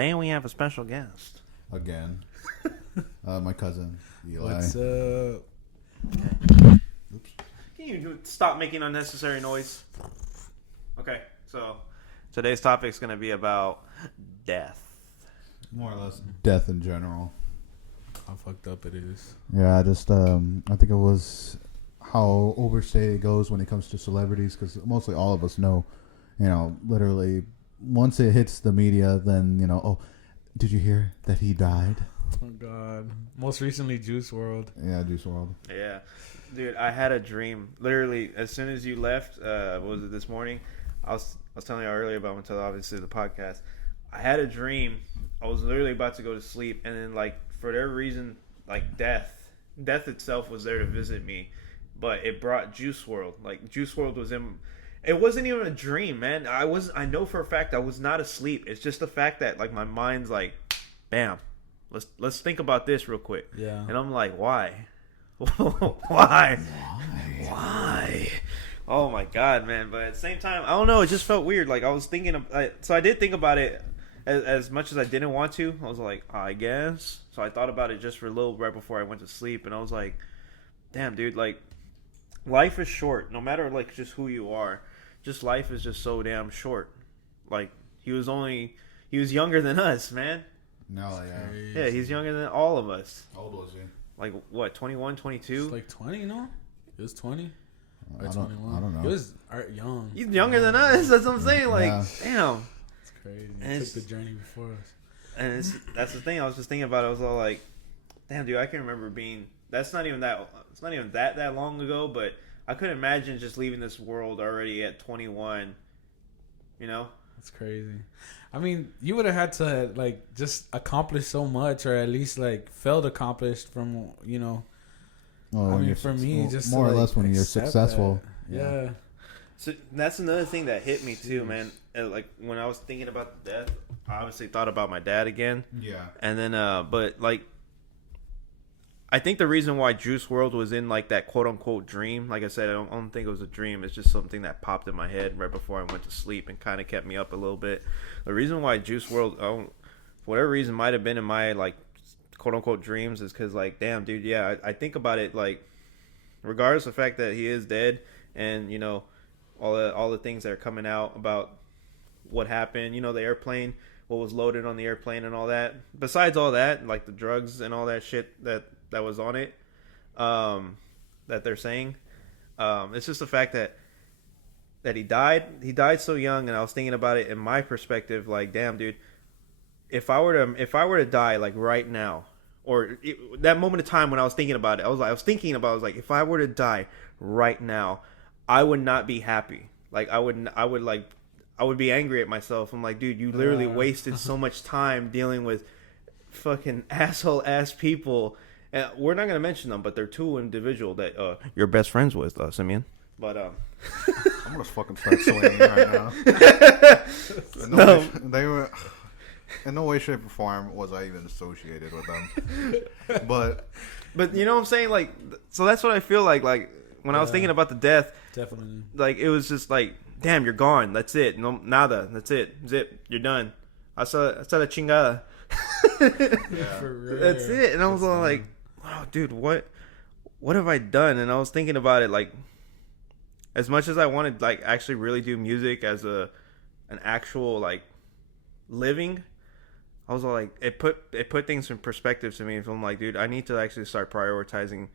today we have a special guest. Again. My cousin, Eli. What's up? Oops. Can you stop making unnecessary noise? Okay, so today's topic is going to be about death. More or less death in general. How fucked up it is. Yeah, I think it was how overstated it goes when it comes to celebrities, because mostly all of us know, literally once it hits the media, then, oh, did you hear that he died? Oh, God. Most recently, Juice WRLD. Yeah, Juice WRLD. Yeah. Dude, I had a dream. Literally, as soon as you left, what was it, this morning? I was telling you earlier about until obviously the podcast. I had a dream. I was literally about to go to sleep, and then, like, for whatever reason, like, death itself was there to visit me, but it brought Juice WRLD. Like, Juice WRLD was in. It wasn't even a dream, man. I know for a fact I was not asleep. It's just the fact that, like, my mind's like, bam, let's think about this real quick. Yeah. And I'm like, why? Why? Oh my God, man. But at the same time, I don't know, it just felt weird. Like, I was thinking so I did think about it as much as I didn't want to. I was like, I guess. So I thought about it just for a little right before I went to sleep, and I was like, damn, dude, like, life is short. No matter, like, just who you are, just life is just so damn short. Like, he was younger than us, man. No, yeah. Yeah, he's younger than all of us. How old was he? Like, what, 21, 22? It's like 20, no? He was 20? Or I 21? don't know. He was young. He's younger than us. That's what I'm saying. Like, damn. It's crazy. And He it's- took the journey before us. And that's the thing. I was just thinking about it. I was all like, damn, dude, I can remember it's not even that long ago, but I couldn't imagine just leaving this world already at 21, That's crazy. I mean, you would have had to, like, just accomplish so much, or at least, like, felt accomplished from, Well, I mean, for me, just more to, or like, less when you're accept successful. that. Yeah. So that's another thing that hit me too, man. Like, when I was thinking about death, I obviously thought about my dad again. Yeah. And then, but, like, I think the reason why Juice WRLD was in, like, that quote-unquote dream, like I said, I don't think it was a dream. It's just something that popped in my head right before I went to sleep and kind of kept me up a little bit. The reason why Juice WRLD, for whatever reason, might have been in my, like, quote-unquote dreams is because, like, damn, dude, yeah, I think about it, like, regardless of the fact that he is dead and, all the things that are coming out about what happened, the airplane, what was loaded on the airplane and all that. Besides all that, like the drugs and all that shit that was on it, that they're saying, it's just the fact that he died so young. And I was thinking about it in my perspective, like, damn, dude, if I were to die, like, right now, or that moment of time when I was thinking about it, I was thinking about like, if I were to die right now, I would not be happy. Like, I would be angry at myself. I'm like, dude, you literally wasted so much time dealing with fucking asshole ass people. And we're not gonna mention them, but they're two individual that you're best friends with, Simeon. But I'm gonna fucking start swinging right now. They were in no way, shape, or form was I even associated with them. But you know what I'm saying? Like, so that's what I feel like. Like, when I was thinking about the death, Definitely. like, it was just like, damn, you're gone. That's it. No, nada. That's it. Zip. You're done. Hasta la chingada. For real. That's it. And I was all like, wow, dude, what have I done? And I was thinking about it, like, as much as I wanted, like, actually really do music as an actual, like, living, I was all like, it put things in perspective to me. So I'm like, dude, I need to actually start prioritizing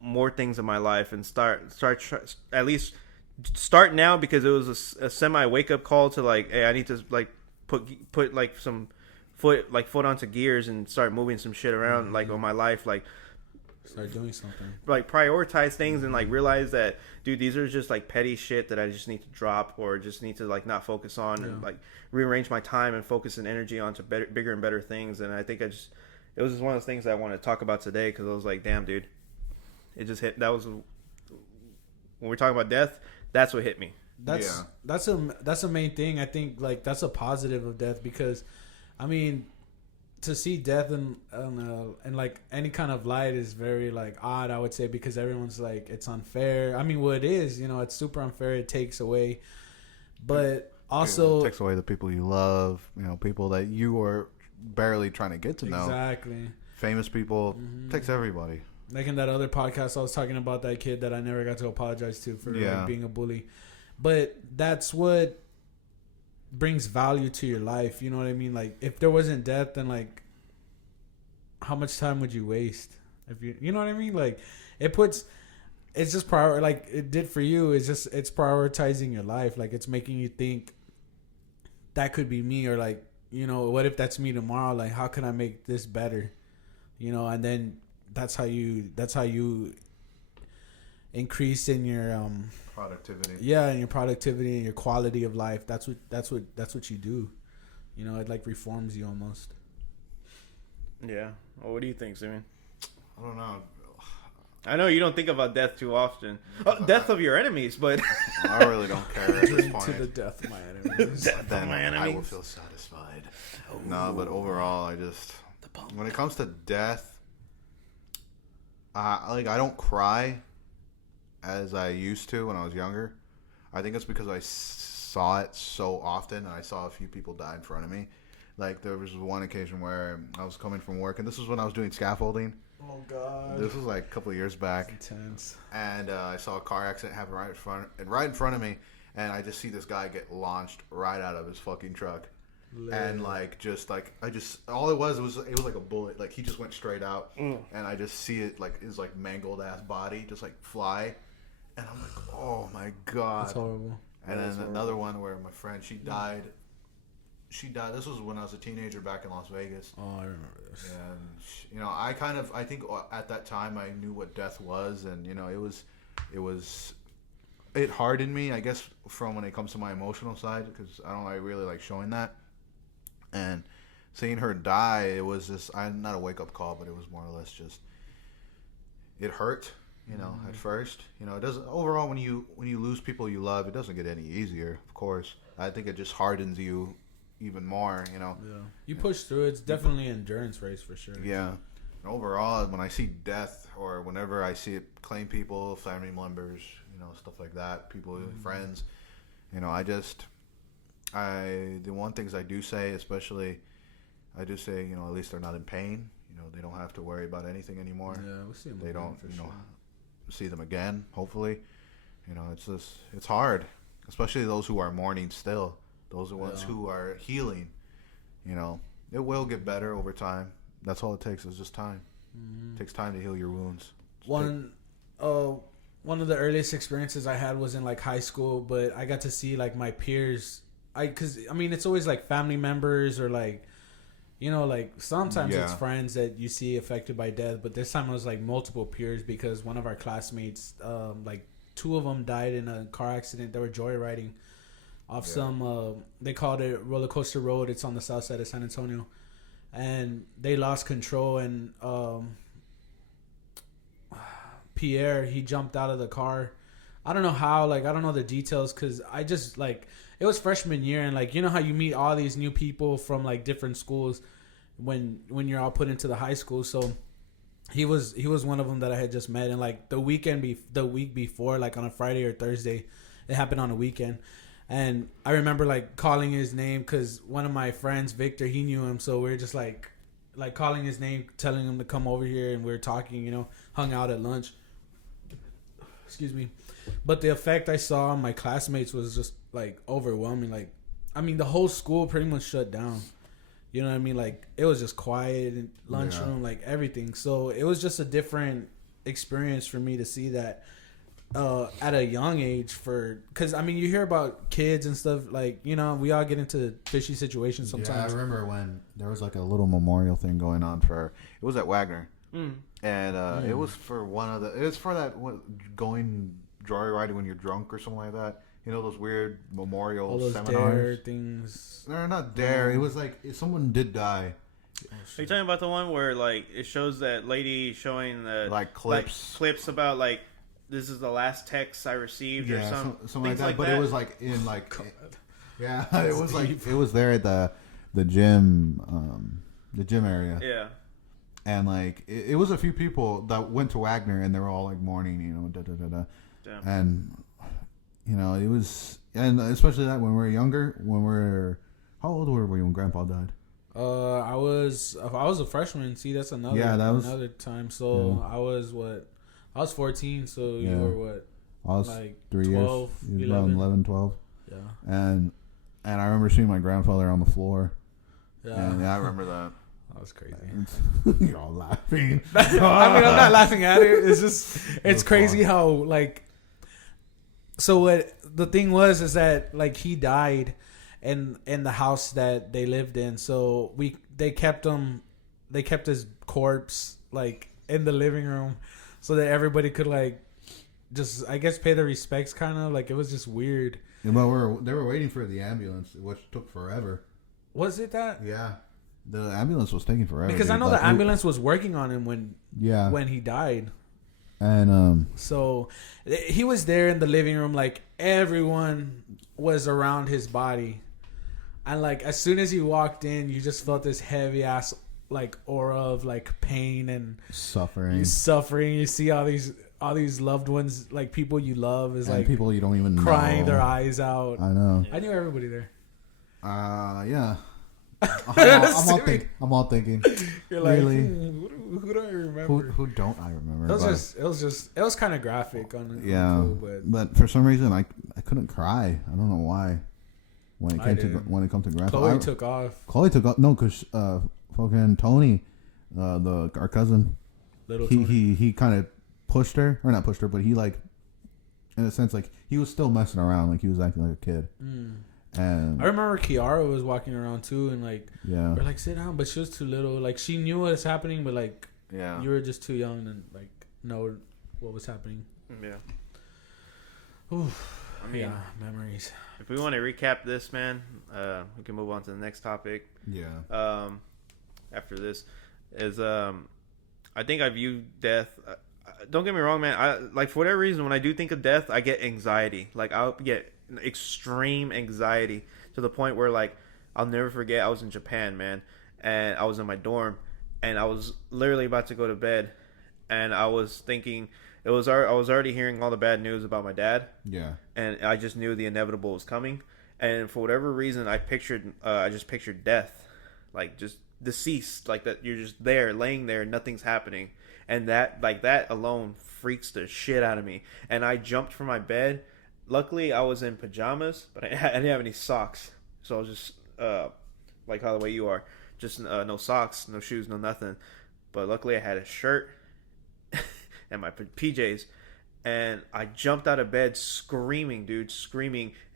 more things in my life and at least start now, because it was a semi wake up call to, like, hey, I need to, like, put like some foot onto gears and start moving some shit around, like, on my life, like, start doing something, like, prioritize things and, like, realize that, dude, these are just, like, petty shit that I just need to drop or just need to, like, not focus on, and, like, rearrange my time and focus and energy onto bigger and better things. And I think it was just one of those things that I want to talk about today, because I was like, damn, dude, it just hit. That was when we're talking about death. That's what hit me. That's a main thing. I think, like, that's a positive of death, because, I mean, to see death in like any kind of light is very, like, odd, I would say, because everyone's like, it's unfair. I mean, well, it is, it's super unfair. It takes away, but also it takes away the people you love, people that you are barely trying to get to know. Exactly. Famous people takes everybody. Like in that other podcast, I was talking about that kid that I never got to apologize to for like, being a bully. But that's what brings value to your life. You know what I mean? Like, if there wasn't death, then like, how much time would you waste? If you know what I mean? Like, it's just like it did for you. It's prioritizing your life. Like, it's making you think that could be me, or like, you know, what if that's me tomorrow? Like, how can I make this better? You know, and then that's how you increase in your Productivity. Yeah, and your productivity and your quality of life. That's what you do. You know, it like reforms you almost. Yeah. Well, what do you think, Simon? I don't know. I know you don't think about death too often. Death of your enemies, but I really don't care at this point. To the death of my enemies. Death of my enemies. I will feel satisfied. No, but overall, when it comes to death, I don't cry as I used to when I was younger. I think it's because I saw it so often, and I saw a few people die in front of me. Like, there was one occasion where I was coming from work, and this was when I was doing scaffolding. Oh God! This was like a couple of years back. That's intense. And I saw a car accident happen right in front of me, and I just see this guy get launched right out of his fucking truck. And like, all it was like a bullet. Like, he just went straight out, and I just see it, like, his like mangled ass body just like fly, and I'm like, oh my God. That's horrible. And then another one where my friend, she died. This was when I was a teenager back in Las Vegas. Oh, I remember this. And you know, I think at that time I knew what death was, and you know, it hardened me, I guess, from when it comes to my emotional side, because I don't really like showing that. And seeing her die, it was just not a wake up call, but it was more or less just, it hurt. You know, at first, you know, it doesn't. Overall, when you lose people you love, it doesn't get any easier. Of course, I think it just hardens you even more. You know, yeah. You push through it. It's definitely an endurance race for sure. Yeah. And overall, when I see death, or whenever I see it claim people, family members, you know, stuff like that, people, friends, you know, the one things I do say, especially, I do say, you know, at least they're not in pain. You know, they don't have to worry about anything anymore. Yeah, we'll see them. They don't, for you sure. know, see them again, hopefully. You know, it's hard, especially those who are mourning still. Those are ones who are healing. You know, it will get better over time. That's all it takes is just time. It takes time to heal your wounds. One of the earliest experiences I had was in like high school, but I got to see like my peers. Because it's always like family members, or like, you know, like sometimes it's friends that you see affected by death, but this time it was like multiple peers, because one of our classmates, like 2 of them died in a car accident. They were joyriding off some, they called it Roller Coaster Road. It's on the south side of San Antonio, and they lost control, and Pierre, he jumped out of the car. I don't know how, like, I don't know the details, because I just, like, it was freshman year, and, like, you know how you meet all these new people from, like, different schools when you're all put into the high school. So he was one of them that I had just met, and, like, the week before, like, on a Friday or Thursday, it happened on a weekend. And I remember, like, calling his name, because one of my friends, Victor, he knew him, so we were just, like calling his name, telling him to come over here, and we were talking, you know, hung out at lunch. Excuse me. But the effect I saw on my classmates was just, like, overwhelming. Like, the whole school pretty much shut down. You know what I mean? Like, it was just quiet in lunchroom, like, everything. So it was just a different experience for me to see that at a young age. Because, you hear about kids and stuff, like, you know, we all get into fishy situations sometimes. Yeah, I remember when there was, like, a little memorial thing going on for... It was at Wagner. And it was for going joyriding when you're drunk or something like that. You know, those weird memorial all those seminars. dare things. No, not dare. It was like if someone did die. Are you talking about the one where, like, it shows that lady showing the like clips about, like, this is the last text I received, or something like that. But it was like in like it was like it was there at the gym area. Yeah. And, like, it was a few people that went to Wagner, and they were all, like, mourning, you know, Damn. And, you know, it was... And especially that when we were younger, how old were we when Grandpa died? I was a freshman. See, that's another another time. So I was what? I was 14. So you were what? I was like 3 12, years, 11. 11, 12. Yeah. And I remember seeing my grandfather on the floor. Yeah. And Yeah, I remember that. That was crazy. You're all laughing. I mean, I'm not laughing at it. It's just, it's crazy how, like, so what the thing was is that, like, he died in the house that they lived in. So they kept his corpse, like, in the living room so that everybody could, like, just, I guess, pay their respects, kind of. Like, it was just weird. Yeah, but they were waiting for the ambulance, which took forever. Was it that? Yeah. The ambulance was taking forever. Because I know the ambulance was working on him when he died. And so he was there in the living room, like everyone was around his body. And like as soon as he walked in, you just felt this heavy ass like aura of like pain and suffering. You see all these loved ones, like people you love, is and like people you don't even crying know. their eyes out. I know. I knew everybody there. Yeah. I'm all thinking. You're like, really? Who do I remember? Who don't I remember? It was kind of graphic on it. Yeah, but for some reason I couldn't cry. I don't know why. When it comes to grandpa, Chloe took off. No, because fucking Tony, our cousin, Little Tony. he kind of pushed her, or not pushed her, but he like, in a sense, like he was still messing around, like he was acting like a kid. And I remember Kiara was walking around too, and like, yeah, we're like, sit down, but she was too little. Like she knew what was happening, but like, yeah, you were just too young to like know what was happening. Yeah. Oof. I mean, yeah, memories. If we want to recap this, man, we can move on to the next topic. Yeah. After this is I think I view death. Don't get me wrong, man. I like for whatever reason when I do think of death, I get anxiety. Like I'll get extreme anxiety to the point where like I'll never forget. I was in Japan, man, and I was in my dorm, and I was literally about to go to bed, and I was thinking. I was already hearing all the bad news about my dad. Yeah. And I just knew the inevitable was coming. And for whatever reason, I just pictured death, like just deceased, like that you're just there, laying there, and nothing's happening. And that alone freaks the shit out of me. And I jumped from my bed. Luckily, I was in pajamas, but I didn't have any socks. So I was just like how the way you are, just no socks, no shoes, no nothing. But luckily, I had a shirt. And my PJs, and I jumped out of bed screaming,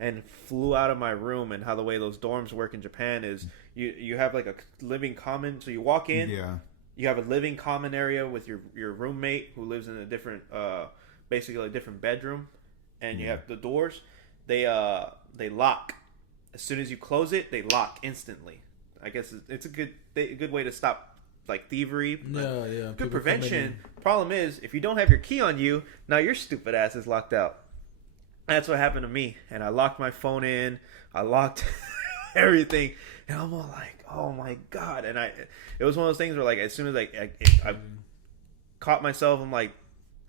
and flew out of my room. And how the way those dorms work in Japan is you have like a living common, so you walk in, you have a living common area with your roommate who lives in a different basically a different bedroom, and you have the doors, they lock as soon as you close it, they lock instantly. I guess it's a good way to stop like thievery. Yeah. Good prevention. Problem is, if you don't have your key on you, now your stupid ass is locked out. That's what happened to me. And I locked my phone in. I locked everything. And I'm all like, oh my God. And it was one of those things where like, as soon as I caught myself, I'm like,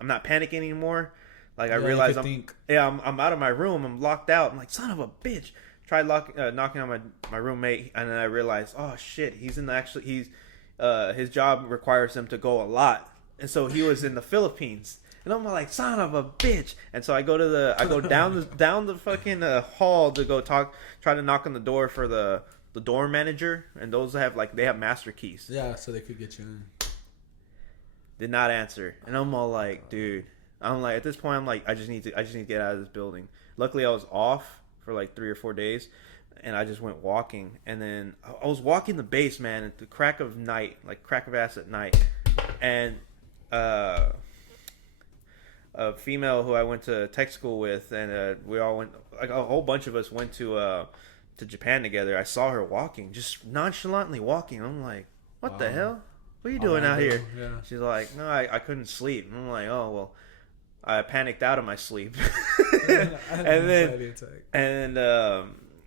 I'm not panicking anymore. Like I realized I'm out of my room. I'm locked out. I'm like, son of a bitch. Tried knocking on my roommate. And then I realized, oh shit, his job requires him to go a lot, and so he was in the Philippines. And I'm like, son of a bitch. And so I go down the fucking hall to try to knock on the door for the dorm manager, and those they have master keys. Yeah, so they could get you in. Did not answer, and I'm all like, dude. I'm like, at this point, I'm like, I just need to get out of this building. Luckily, I was off for like 3 or 4 days. And I just went walking, and then I was walking the base, man, at the crack of ass at night, and a female who I went to tech school with, and we all went, like a whole bunch of us went to Japan together. I saw her walking, just nonchalantly walking. I'm like, what the hell? What are you doing out here? Yeah. She's like, no, I couldn't sleep. And I'm like, oh well, I panicked out of my sleep, and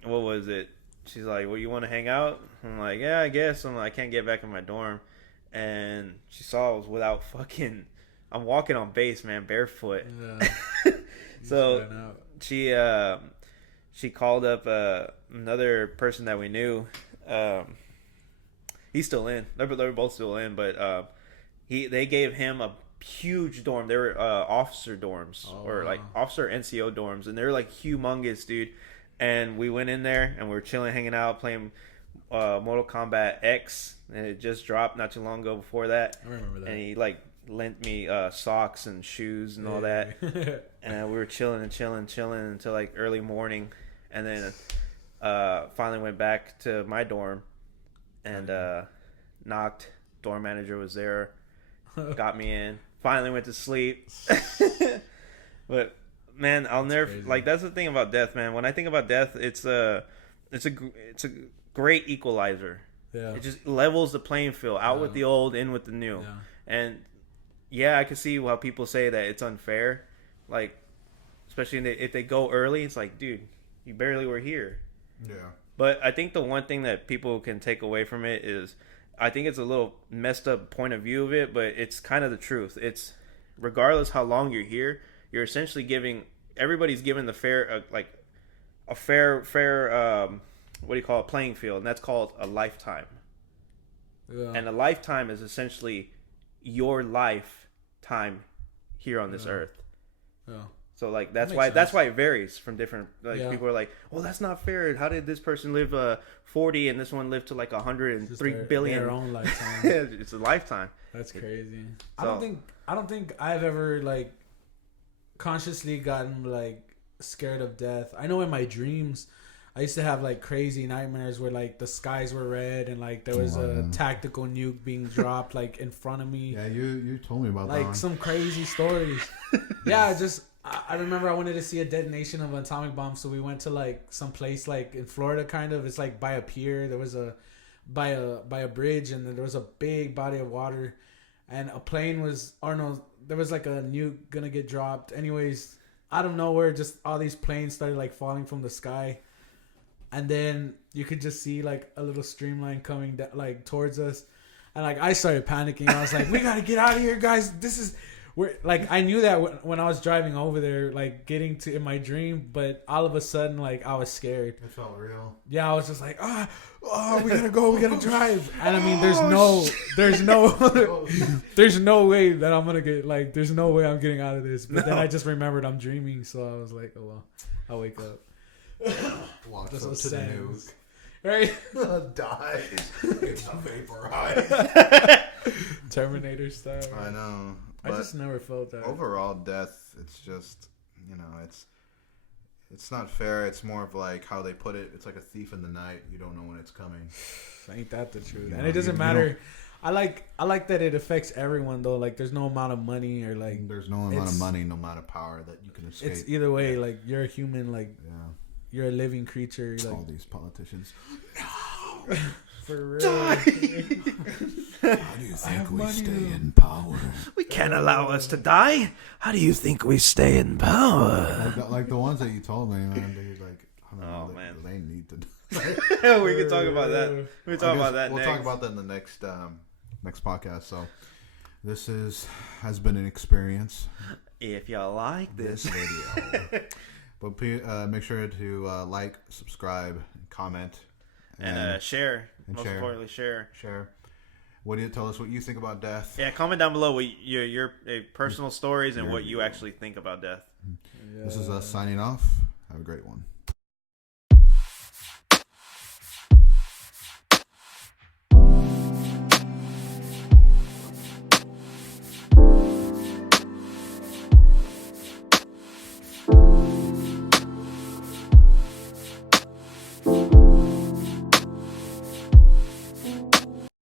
what was it? She's like, well, you want to hang out? I'm like, yeah, I guess. I'm like, I can't get back in my dorm. And she saw I was without fucking... I'm walking on base, man, barefoot. Yeah. So she called up another person that we knew. He's still in. They're both still in, but they gave him a huge dorm. They were officer dorms or like officer NCO dorms, and they're like humongous, dude. And we went in there and we were chilling, hanging out, playing Mortal Kombat X, and it just dropped not too long ago. Before that, I remember that. And he like lent me socks and shoes and all that, and we were chilling until like early morning, and then finally went back to my dorm and knocked. Dorm manager was there, got me in. Finally went to sleep. But man, I'll never crazy. like. That's the thing about death, man. When I think about death, it's a great equalizer. Yeah. It just levels the playing field, out with the old, in with the new. Yeah. And yeah, I can see how people say that it's unfair. Like, especially if they go early, it's like, dude, you barely were here. Yeah. But I think the one thing that people can take away from it is, I think it's a little messed up point of view of it, but it's kind of the truth. It's regardless how long you're here, you're essentially giving everybody's given the fair what do you call it, playing field, and that's called a lifetime. Yeah. And a lifetime is essentially your lifetime here on this earth. Yeah. So like that's That why makes sense. it varies from different people are like, well, that's not fair. How did this person live 40 and this one live to like 103 billion? Their own lifetime. It's a lifetime. That's crazy. So- I don't think I've ever like consciously gotten like scared of death. I know in my dreams I used to have like crazy nightmares where like the skies were red and like there was a tactical nuke being dropped like in front of me. Yeah, you told me about that. Like One. some crazy stories. Yeah, I remember I wanted to see a detonation of an atomic bomb, so we went to like some place like in Florida, kind of. It's like by a pier. There was by a bridge, and then there was a big body of water, and a plane was, or no, there was like a nuke gonna get dropped. Anyways, out of nowhere, just all these planes started like falling from the sky, and then you could just see like a little streamline coming down, like towards us, and like I started panicking. I was like, "We gotta get out of here, guys! This is." Like I knew that when I was driving over there, like getting to in my dream, but all of a sudden, like I was scared. It felt real. Yeah, I was just like, we gotta go, we gotta drive. And I mean, there's no way that I'm gonna get like, there's no way I'm getting out of this. But then I just remembered I'm dreaming, so I was like, oh well, I'll wake up. Walks Just up a to the sense. nuke. Right? Dies. It's vaporized. Terminator style. I know. I just never felt that. Overall, death, it's just, it's not fair. It's more of like how they put it. It's like a thief in the night. You don't know when it's coming. Ain't that the truth? Yeah, And it doesn't you matter. I like that it affects everyone though. Like there's no amount of money or like There's no amount of money, no amount of power that you can escape. it's either way. Like you're a human. Like Yeah. you're a living creature. Like All these politicians. for real. How do you have think we money, stay though. in power? We can't allow us to die. How do you think we stay in power? Like the ones that you told me, man. Dude, like, I don't know, man. they need to. We can talk about that. We can talk about that We'll next. talk about that in the next podcast. So This has been an experience. If y'all like this video, but make sure to like, subscribe, comment, and share. and Most share. importantly, share. share. What do you tell us? What you think about death? Yeah, comment down below what your personal stories and Your what you view. actually think about death. This is us signing off. Have a great one.